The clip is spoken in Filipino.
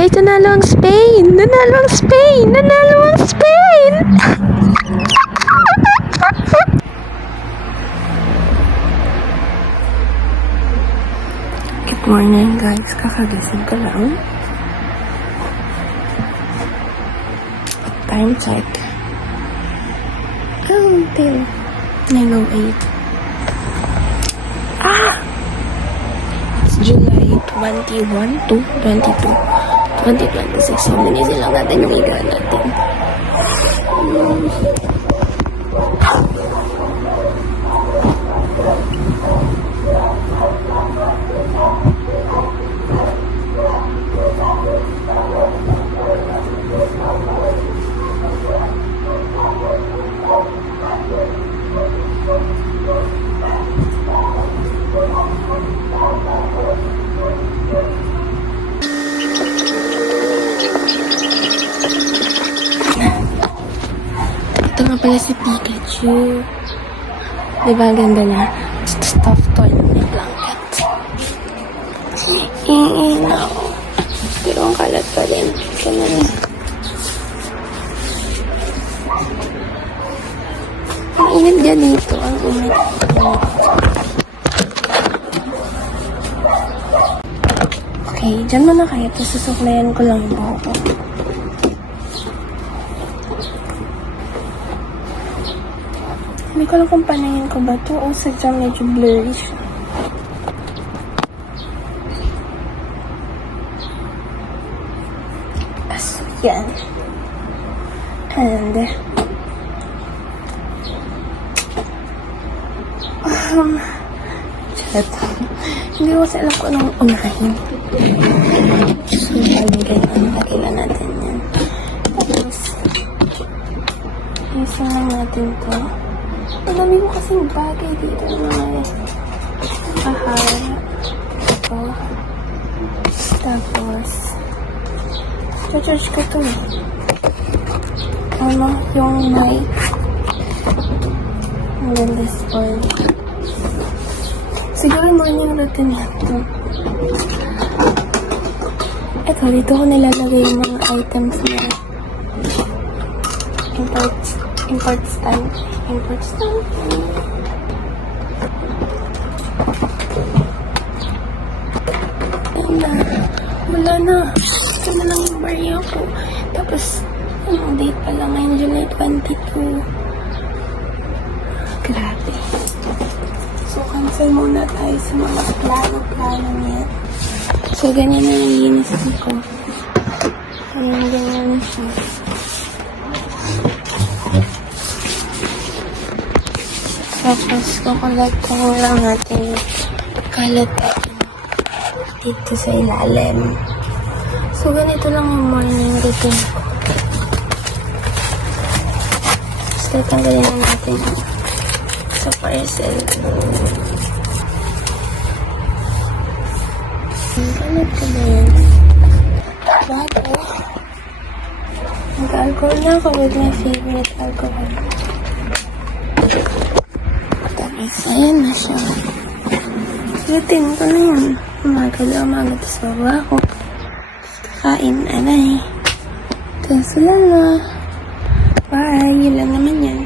Guys, nanalo ang Spain! Nanalo ang Spain! Nanalo ang Spain! Good morning, guys. Kakagising ko lang. Time check. Until 9:08. It's July 21 to 22. 2026. So, minisi lang natin yung liga natin. Ito nga pala si Pikachu. Diba ang ganda na? Stuffed toy na may blanket. No. Pero ang kalat pa rin. Ganun. Ang init ganito. Ang init. Okay, dyan muna kayo. Tapos susuklayan ko lang yung buho ko. Hindi ko lang kung paningin ko ba ito o sadyang medyo blurry siya. So, yan. And, chat. Hindi ko kasi alam kung anong unahin. So, ganyan. Tagilan natin yan. Tapos, isin lang natin ito. Ang dami ko kasing bagay dito na mga ahara. Ito. Tapos, charge ko ito eh. Ano, yung mic. And then this one. Siguro morning routine ito. Ito, dito ko nilalagay yung mga items na import stand. Wala na. Ito na lang yung barya ko. Tapos, anong date pala ngayon? July 22. Grabe. So, cancel muna tayo sa mga plano niya. So, ganyan na yung linis ko. Ganyan na siya. Tapos, kukulat ko lang natin kalat dito sa ilalim. So, ganito lang yung morning routine ko. Tapos, tatanggalin na natin sa parcel. Ang kalat ko na yan. Bago. Mag-alcohol na ako with my favorite alcohol. Tapos, ayan na siya. Routine ko na yan. Umaga, tapos baba ako. Kakain, anay. Tapos wala na. Bye, yun lang naman yan.